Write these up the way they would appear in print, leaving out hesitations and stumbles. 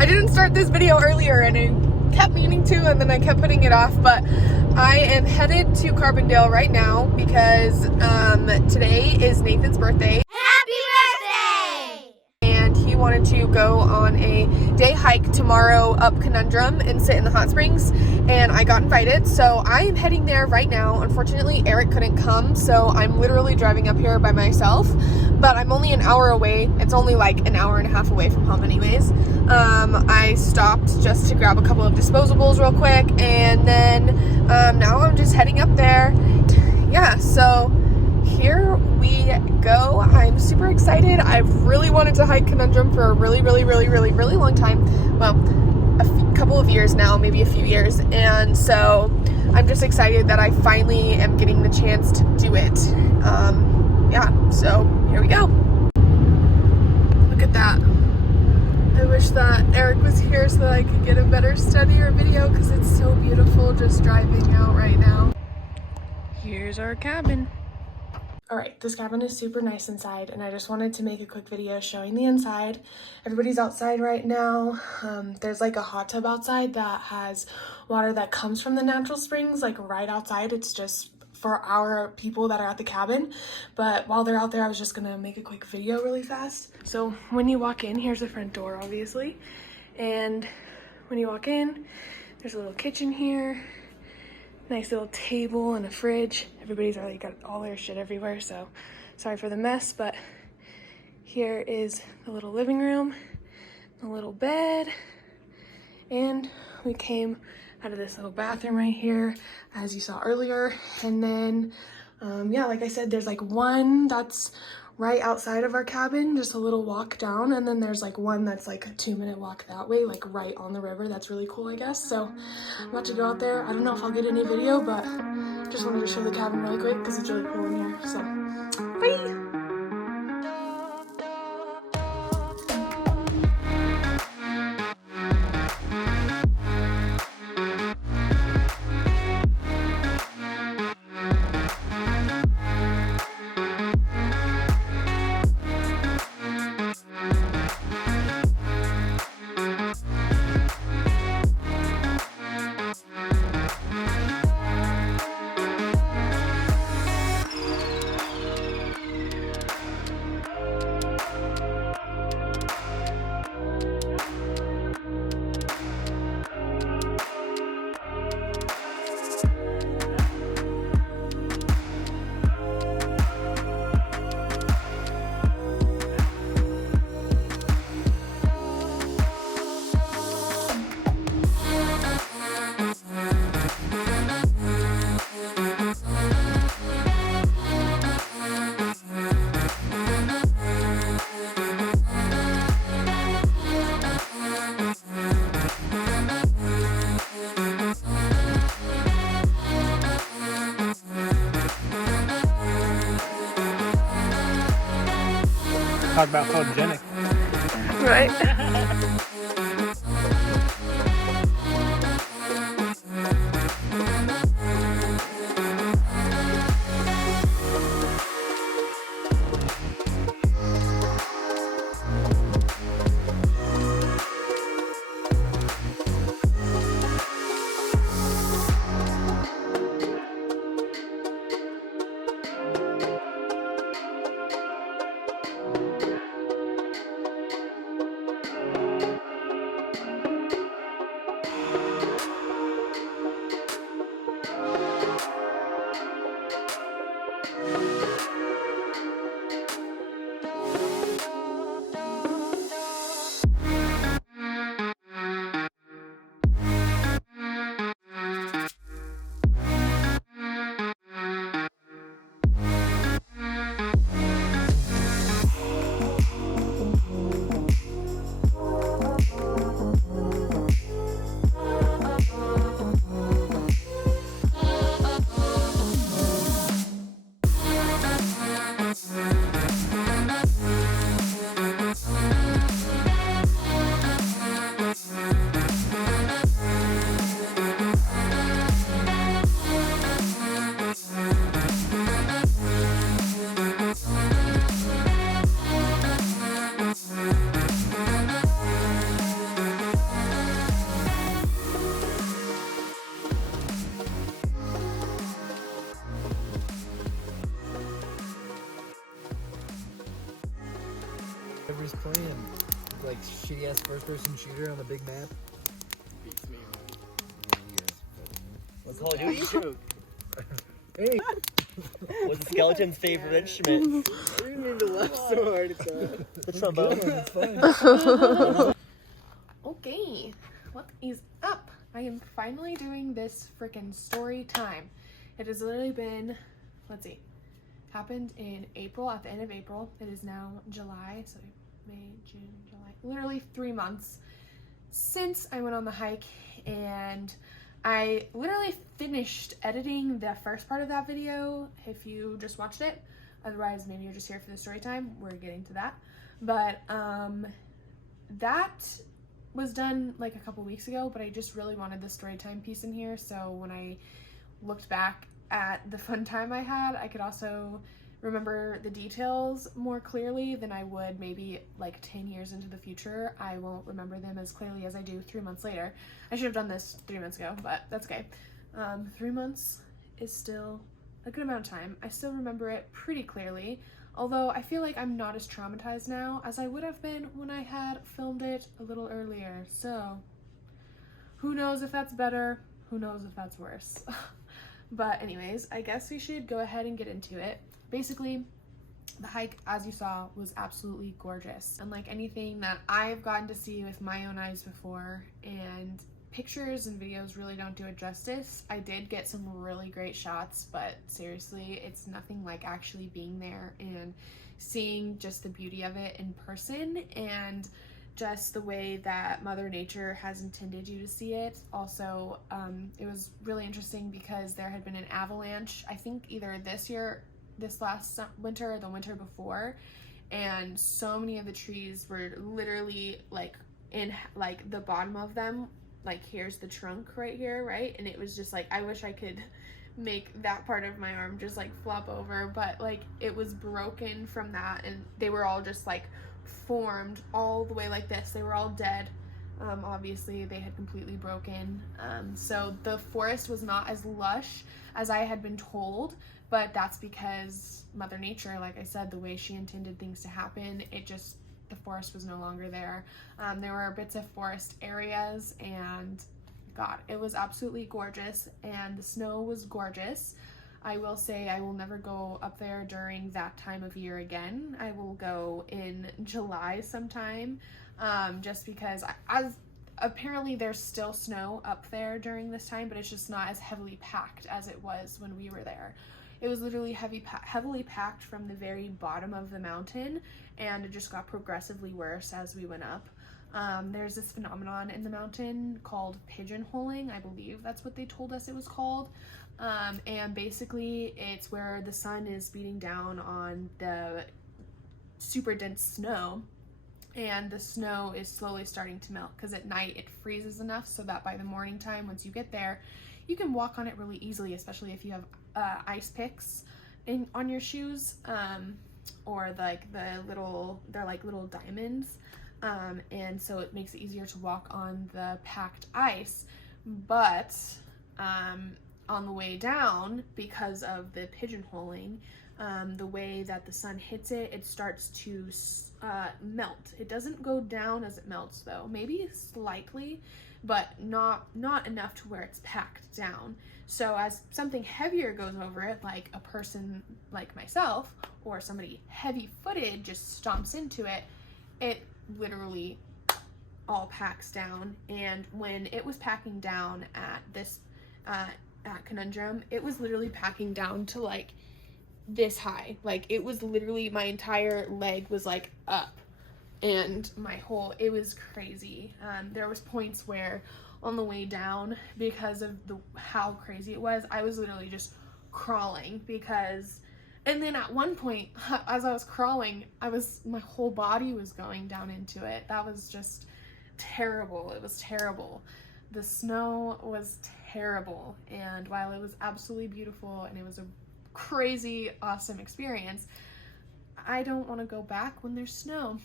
I didn't start this video earlier and I kept meaning to, and then I kept putting it off, but I am headed to Carbondale right now because today is Nathan's birthday. Happy birthday! And he wanted to go on a day hike tomorrow up Conundrum and sit in the hot springs, and I got invited, so I am heading there right now. Unfortunately, Eric couldn't come, so I'm literally driving up here by myself, but I'm only an hour away. It's only like an hour and a half away from home anyways. I stopped just to grab a couple of disposables real quick, and then now I'm just heading up there. Yeah, so here we go. I'm super excited. I've really wanted to hike Conundrum for a really long time. Well, couple of years now, maybe a few years, and so I'm just excited that I finally am getting the chance to do it. Yeah, so here we go. Look at that. I wish that Eric was here so that I could get a better study or video, because it's so beautiful just driving out right now. Here's our cabin. Alright, this cabin is super nice inside, and I just wanted to make a quick video showing the inside. Everybody's outside right now. There's like a hot tub outside that has water that comes from the natural springs, like right outside. It's just for our people that are at the cabin. But while they're out there, I was just gonna make a quick video really fast. So when you walk in, here's the front door, obviously. And when you walk in, there's a little kitchen here. Nice little table and a fridge. Everybody's already got all their shit everywhere, so sorry for the mess, but here is the little living room, the little bed, and we came out of this little bathroom right here, as you saw earlier. And then, yeah, like I said, there's like one that's right outside of our cabin, just a little walk down, and then there's like one that's like a 2-minute walk that way, like right on the river. That's really cool, I guess. So I'm about to go out there. I don't know if I'll get any video, but just wanted to show the cabin really quick because it's really cool in here. So bye. Talk about photogenic. Right. best first-person shooter on the big map? Beats me. What Call of Duty? Hey, What's the skeleton's favorite instrument? I didn't mean to laugh so hard at that. The trombone. It's fine. Okay, what is up? I am finally doing this freaking story time. It has literally been, let's see, happened in April, at the end of April. It is now July, so May, June, July, literally 3 months since I went on the hike, and I literally finished editing the first part of that video if you just watched it. Otherwise, maybe you're just here for the story time. We're getting to that. But that was done like a couple weeks ago, but I just really wanted the story time piece in here. So when I looked back at the fun time I had, I could also remember the details more clearly than I would maybe like 10 years into the future. I won't remember them as clearly as I do 3 months later. I should have done this 3 months ago, but that's okay. 3 months is still a good amount of time. I still remember it pretty clearly, although I feel like I'm not as traumatized now as I would have been when I had filmed it a little earlier. So who knows if that's better, who knows if that's worse. But anyways, I guess we should go ahead and get into it. Basically, the hike, as you saw, was absolutely gorgeous. Unlike anything that I've gotten to see with my own eyes before, and pictures and videos really don't do it justice. I did get some really great shots, but seriously, it's nothing like actually being there and seeing just the beauty of it in person, and just the way that Mother Nature has intended you to see it. Also, it was really interesting because there had been an avalanche, I think either this last winter or the winter before, and so many of the trees were literally like in like the bottom of them, like here's the trunk right here, right? And it was just like, I wish I could make that part of my arm just like flop over, but like it was broken from that, and they were all just like formed all the way like this. They were all dead. Obviously they had completely broken. So the forest was not as lush as I had been told, but that's because Mother Nature, like I said, the way she intended things to happen, the forest was no longer there. There were bits of forest areas, and God, it was absolutely gorgeous, and the snow was gorgeous. I will say I will never go up there during that time of year again. I will go in July sometime, just because apparently there's still snow up there during this time, but it's just not as heavily packed as it was when we were there. It was literally heavily packed from the very bottom of the mountain, and it just got progressively worse as we went up. There's this phenomenon in the mountain called pigeonholing. I believe that's what they told us it was called. And basically it's where the sun is beating down on the super dense snow, and the snow is slowly starting to melt, because at night it freezes enough so that by the morning time, once you get there, you can walk on it really easily, especially if you have ice picks on your shoes, or like they're like little diamonds, and so it makes it easier to walk on the packed ice. But on the way down, because of the pigeonholing, the way that the sun hits it, it starts to melt. It doesn't go down as it melts though, maybe slightly, but not enough to where it's packed down. So as something heavier goes over it, like a person like myself or somebody heavy-footed just stomps into it, it literally all packs down. And when it was packing down at this at Conundrum, it was literally packing down to like this high. Like it was literally, my entire leg was like up, and it was crazy. There was points where on the way down, because of how crazy it was, I was literally just crawling, and then at one point as I was crawling, my whole body was going down into it. That was just terrible. It was terrible. The snow was terrible, and while it was absolutely beautiful and it was a crazy awesome experience, I don't want to go back when there's snow.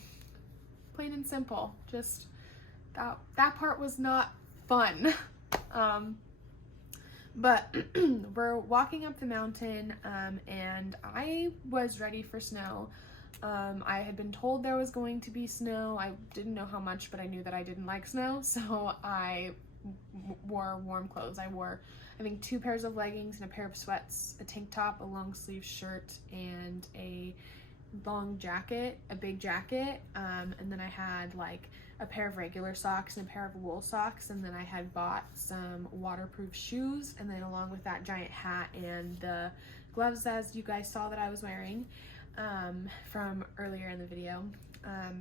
Plain and simple. Just that part was not fun. But we're walking up the mountain, and I was ready for snow. I had been told there was going to be snow. I didn't know how much, but I knew that I didn't like snow, so I wore warm clothes. I wore, I think, 2 pairs of leggings and a pair of sweats, a tank top, a long sleeve shirt, and a long jacket, a big jacket, and then I had like a pair of regular socks and a pair of wool socks, and then I had bought some waterproof shoes, and then along with that giant hat and the gloves, as you guys saw that I was wearing from earlier in the video.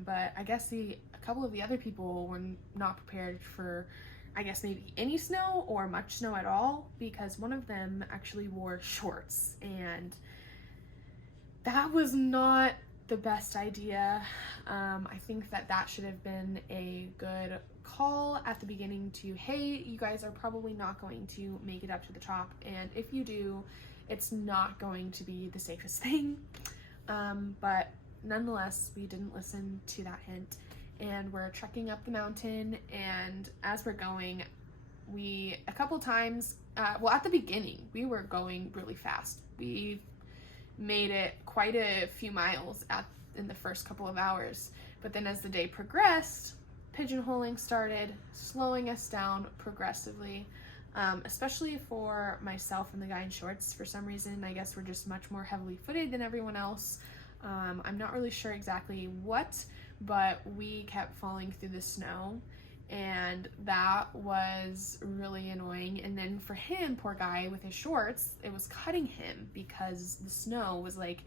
But I guess a couple of the other people were not prepared for, I guess, maybe any snow or much snow at all, because one of them actually wore shorts, and that was not the best idea. I think that should have been a good call at the beginning to, hey, you guys are probably not going to make it up to the top, and if you do, it's not going to be the safest thing. But nonetheless, we didn't listen to that hint, and we're trekking up the mountain, and as we're going, a couple times, well, at the beginning, we were going really fast. We made it quite a few miles in the first couple of hours, but then as the day progressed, pigeonholing started, slowing us down progressively, especially for myself and the guy in shorts. For some reason, I guess we're just much more heavily footed than everyone else. I'm not really sure exactly what, but we kept falling through the snow, and that was really annoying. And then for him, poor guy with his shorts, it was cutting him because the snow was like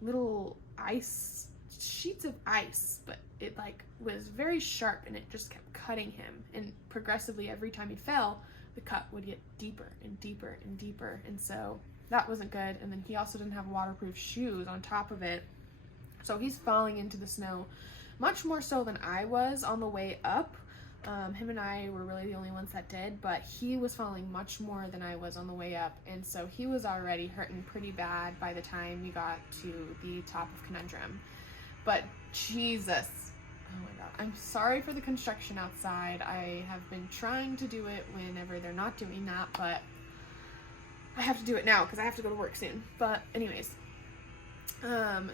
little ice, sheets of ice, but it like was very sharp, and it just kept cutting him, and progressively every time he fell, the cut would get deeper and deeper and deeper, and so that wasn't good. And then he also didn't have waterproof shoes on top of it, so he's falling into the snow much more so than I was on the way up. Him and I were really the only ones that did, but he was falling much more than I was on the way up, and so he was already hurting pretty bad by the time we got to the top of Conundrum. But Jesus, oh my god, I'm sorry for the construction outside. I have been trying to do it whenever they're not doing that, but I have to do it now because I have to go to work soon. But anyways,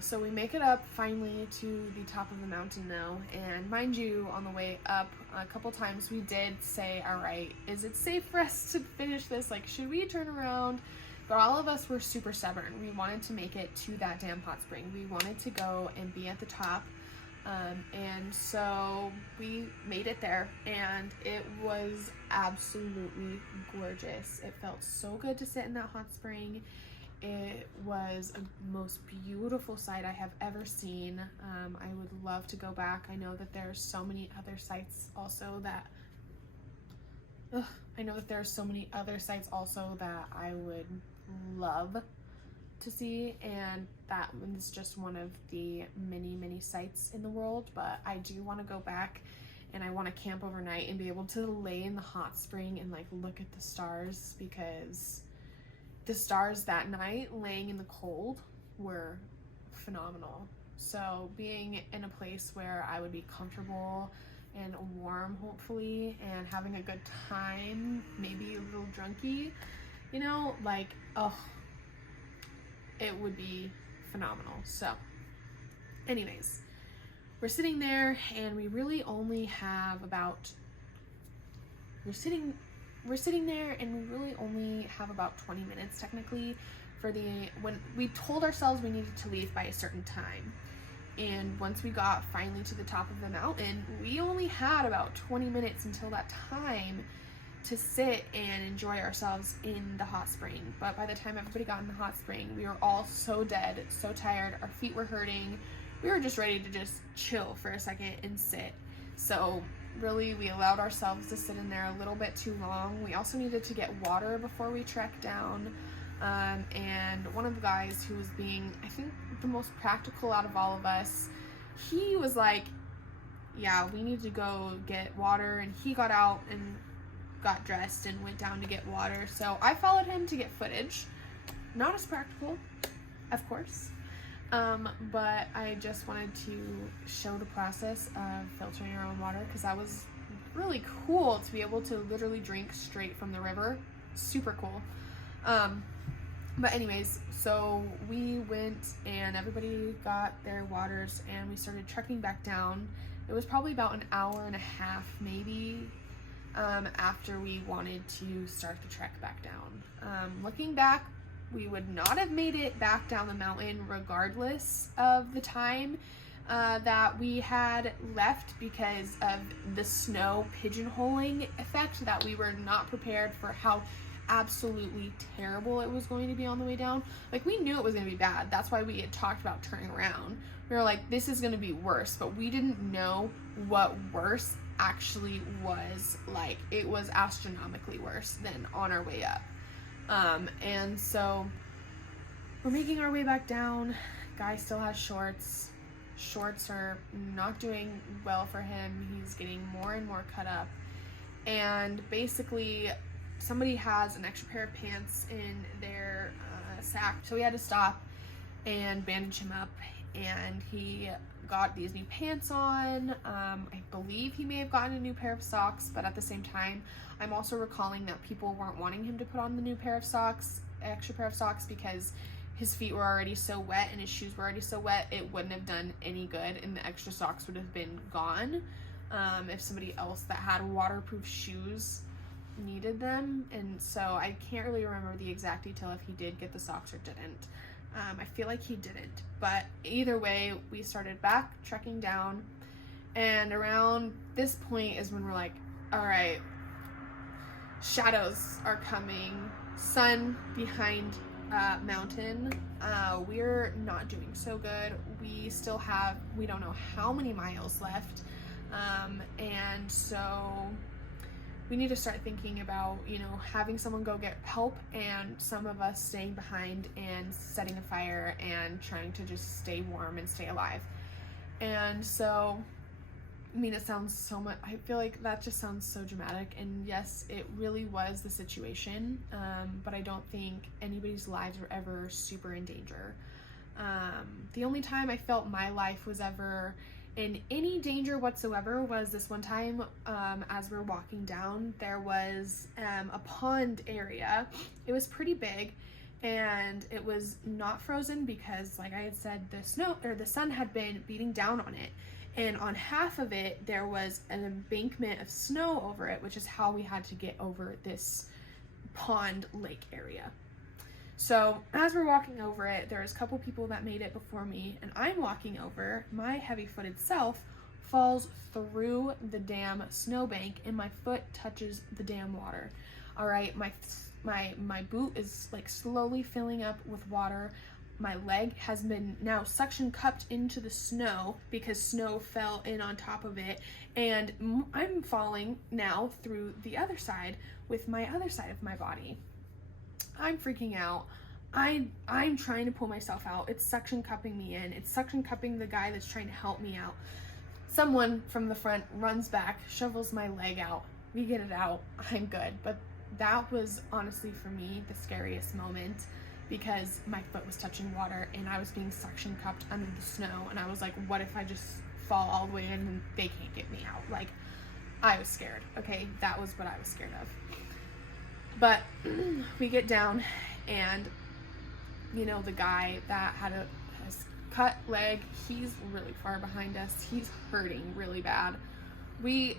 so we make it up finally to the top of the mountain now, and mind you, on the way up a couple times we did say, all right, is it safe for us to finish this? Like, should we turn around? But all of us were super stubborn. We wanted to make it to that damn hot spring. We wanted to go and be at the top, and so we made it there, and it was absolutely gorgeous. It felt so good to sit in that hot spring. It was a most beautiful sight I have ever seen. I would love to go back. I know that there are so many other sites also that I would love to see, and that is just one of the many sites in the world. But I do want to go back, and I want to camp overnight and be able to lay in the hot spring and like look at the stars, because the stars that night laying in the cold were phenomenal. So being in a place where I would be comfortable and warm, hopefully, and having a good time, maybe a little drunky, you know, like, oh, it would be phenomenal. So anyways, we're sitting there, and we really only have about, we're sitting there and we really only have about 20 minutes technically when we told ourselves we needed to leave by a certain time. And once we got finally to the top of the mountain, we only had about 20 minutes until that time to sit and enjoy ourselves in the hot spring. But by the time everybody got in the hot spring, we were all so dead, so tired, our feet were hurting. We were just ready to just chill for a second and sit. So really, we allowed ourselves to sit in there a little bit too long. We also needed to get water before we trekked down. And one of the guys who was being, I think, the most practical out of all of us, he was like, yeah, we need to go get water. And he got out and got dressed and went down to get water. So I followed him to get footage. Not as practical, of course. But I just wanted to show the process of filtering your own water, because that was really cool to be able to literally drink straight from the river. Super cool. But anyways, so we went and everybody got their waters and we started trekking back down. It was probably about an hour and a half maybe after we wanted to start the trek back down. Looking back, we would not have made it back down the mountain regardless of the time that we had left because of the snow pigeonholing effect, that we were not prepared for how absolutely terrible it was going to be on the way down. Like, we knew it was going to be bad. That's why we had talked about turning around. We were like, this is going to be worse, but we didn't know what worse actually was. Like, it was astronomically worse than on our way up. And so we're making our way back down. Guy still has shorts. Shorts are not doing well for him. He's getting more and more cut up. And basically, somebody has an extra pair of pants in their sack. So we had to stop and bandage him up. And he got these new pants on. I believe he may have gotten a new pair of socks, but at the same time, I'm also recalling that people weren't wanting him to put on the new pair of socks, extra pair of socks, because his feet were already so wet and his shoes were already so wet, it wouldn't have done any good, and the extra socks would have been gone if somebody else that had waterproof shoes needed them. And so I can't really remember the exact detail if he did get the socks or didn't. I feel like he didn't, but either way, we started back trekking down, and around this point is when we're like, all right, shadows are coming, sun behind mountain. We're not doing so good. We don't know how many miles left, and so we need to start thinking about, having someone go get help and some of us staying behind and setting a fire and trying to just stay warm and stay alive. And so, it sounds so much, I feel like that just sounds so dramatic, and yes, it really was the situation, but I don't think anybody's lives were ever super in danger. The only time I felt my life was ever in any danger whatsoever was this one time as we're walking down. There was a pond area. It was pretty big, and it was not frozen because, like I had said, the sun had been beating down on it, and on half of it there was an embankment of snow over it, which is how we had to get over this pond lake area. So as we're walking over it, there's a couple people that made it before me, and I'm walking over. My heavy-footed self falls through the damn snowbank, and my foot touches the damn water. All right, my boot is like slowly filling up with water. My leg has been now suction cupped into the snow because snow fell in on top of it, and I'm falling now through the other side with my other side of my body. I'm freaking out. I'm trying to pull myself out. It's suction cupping me in. It's suction cupping the guy that's trying to help me out. Someone from the front runs back, shovels my leg out. We get it out. I'm good. But that was honestly for me the scariest moment, because my foot was touching water and I was being suction cupped under the snow, and I was like, what if I just fall all the way in and they can't get me out? Like, I was scared. Okay, that was what I was scared of. But we get down, and the guy that had a cut leg, he's really far behind us. He's hurting really bad. We're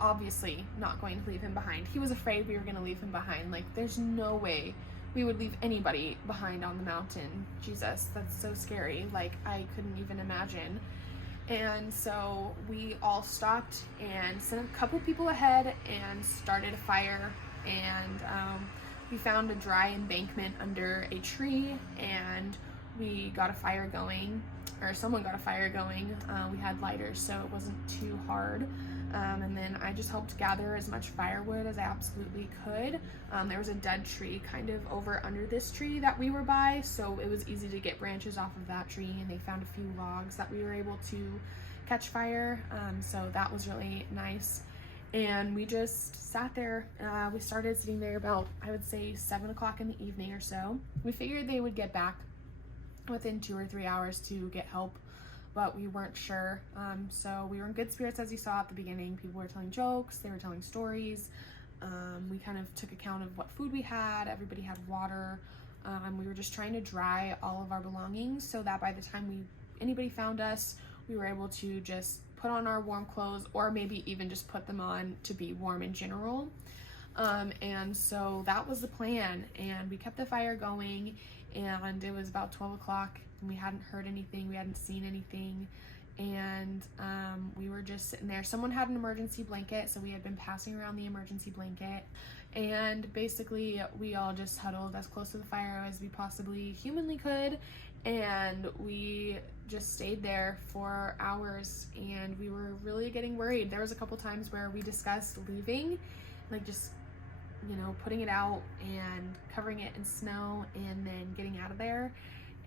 obviously not going to leave him behind. He was afraid we were going to leave him behind. Like, there's no way we would leave anybody behind on the mountain. Jesus, that's so scary. Like, I couldn't even imagine. And so we all stopped and sent a couple people ahead and started a fire, and we found a dry embankment under a tree, and we got a fire going, or someone got a fire going. We had lighters, so it wasn't too hard. And then I just helped gather as much firewood as I absolutely could. There was a dead tree kind of over under this tree that we were by, so it was easy to get branches off of that tree, and they found a few logs that we were able to catch fire. So that was really nice. And we just sat there. We started sitting there about, I would say, 7 o'clock in the evening or so. We figured they would get back within 2 or 3 hours to get help, but we weren't sure. So we were in good spirits, as you saw at the beginning. People were telling jokes, they were telling stories. We kind of took account of what food we had. Everybody had water. We were just trying to dry all of our belongings so that by the time anybody found us, we were able to just put on our warm clothes, or maybe even just put them on to be warm in general. And so that was the plan, and we kept the fire going, and it was about 12 o'clock and we hadn't heard anything, we hadn't seen anything, and we were just sitting there. Someone had an emergency blanket, so we had been passing around the emergency blanket, and basically we all just huddled as close to the fire as we possibly humanly could, and we just stayed there for hours, and we were really getting worried. There was a couple times where we discussed leaving, like just, you know, putting it out and covering it in snow and then getting out of there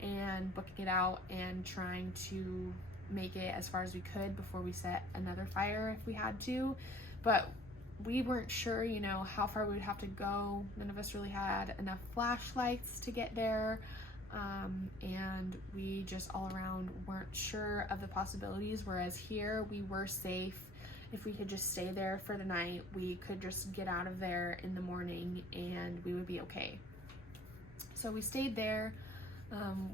and booking it out and trying to make it as far as we could before we set another fire if we had to. But we weren't sure, you know, how far we would have to go. None of us really had enough flashlights to get there. And we just all around weren't sure of the possibilities, whereas here we were safe. If we could just stay there for the night, we could just get out of there in the morning and we would be okay. So we stayed there,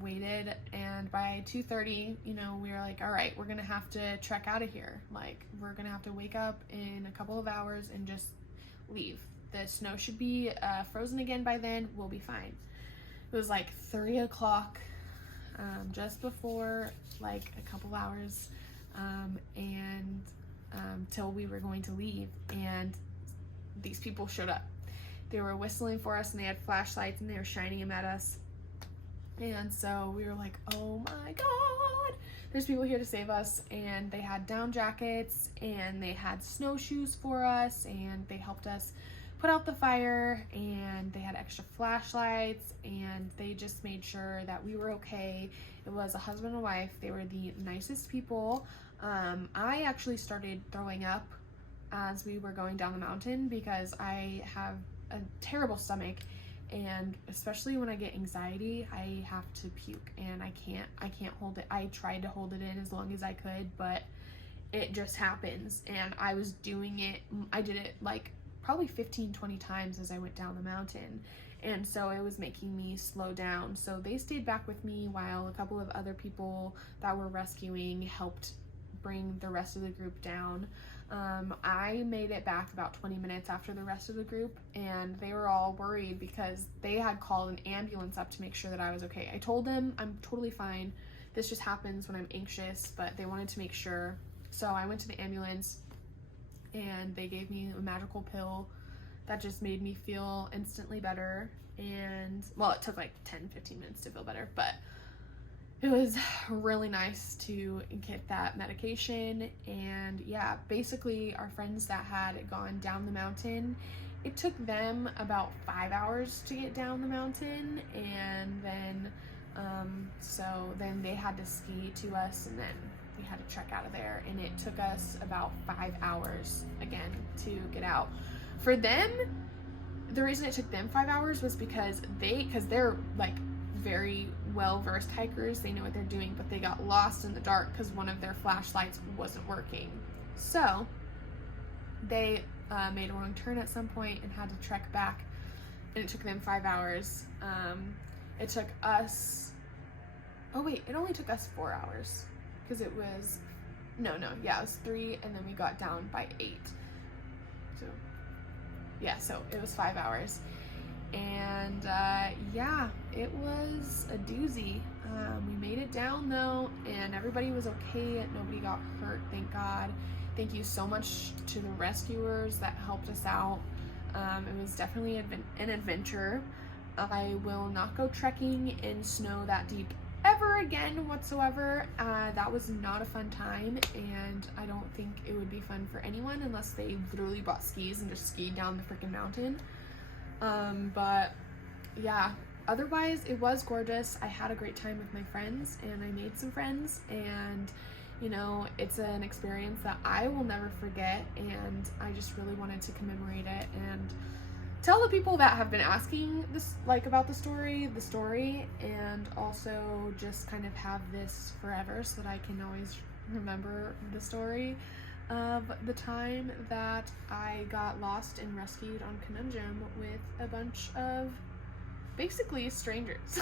waited, and by 2:30, you know, we were like, all right, we're gonna have to trek out of here. Like, we're gonna have to wake up in a couple of hours and just leave. The snow should be frozen again by then, we'll be fine. It was like 3 o'clock, just before like a couple hours, and till we were going to leave, and these people showed up. They were whistling for us and they had flashlights and they were shining them at us, and so we were like, oh my god, there's people here to save us. And they had down jackets and they had snowshoes for us, and they helped us put out the fire, and they had extra flashlights, and they just made sure that we were okay. It was a husband and wife. They were the nicest people. I actually started throwing up as we were going down the mountain because I have a terrible stomach, and especially when I get anxiety, I have to puke, and I can't hold it. I tried to hold it in as long as I could, but it just happens. And I was doing it, I did it like probably 15-20 times as I went down the mountain, and so it was making me slow down. So they stayed back with me while a couple of other people that were rescuing helped bring the rest of the group down. I made it back about 20 minutes after the rest of the group, and they were all worried because they had called an ambulance up to make sure that I was okay. I told them I'm totally fine, this just happens when I'm anxious, but they wanted to make sure. So I went to the ambulance, and they gave me a magical pill that just made me feel instantly better. And well, it took like 10-15 minutes to feel better, but it was really nice to get that medication. And yeah, basically our friends that had gone down the mountain, it took them about 5 hours to get down the mountain, and then so then they had to ski to us, and then we had to trek out of there, and it took us about 5 hours again to get out. For them, the reason it took them 5 hours was because they're like very well-versed hikers, they know what they're doing, but they got lost in the dark because one of their flashlights wasn't working. So they made a wrong turn at some point and had to trek back, and it took them 5 hours. It took us, it only took us 4 hours. Because it was, it was 3, and then we got down by 8. So, yeah, so it was 5 hours. And, yeah, it was a doozy. We made it down, though, and everybody was okay. Nobody got hurt, thank God. Thank you so much to the rescuers that helped us out. It was definitely an adventure. I will not go trekking in snow that deep ever again whatsoever. That was not a fun time, and I don't think it would be fun for anyone unless they literally bought skis and just skied down the freaking mountain. But yeah, otherwise it was gorgeous. I had a great time with my friends, and I made some friends, and you know, it's an experience that I will never forget, and I just really wanted to commemorate it and tell the people that have been asking this, like, about the story, and also just kind of have this forever so that I can always remember the story. of the time that I got lost and rescued on Conundrum with a bunch of basically strangers.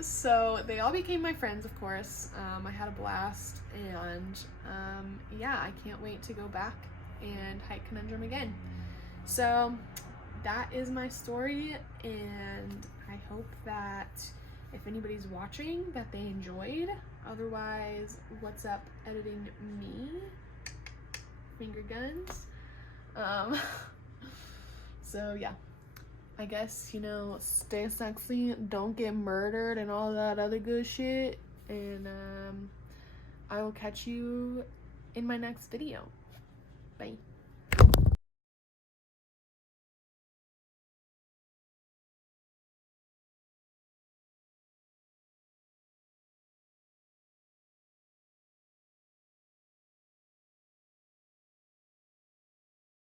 So they all became my friends, of course. I had a blast, and yeah, I can't wait to go back and hike Conundrum again. So that is my story, and I hope that if anybody's watching that they enjoyed. Otherwise, what's up editing me? Finger guns. So yeah, I guess, you know, stay sexy, don't get murdered, and all that other good shit. And I will catch you in my next video. Bye.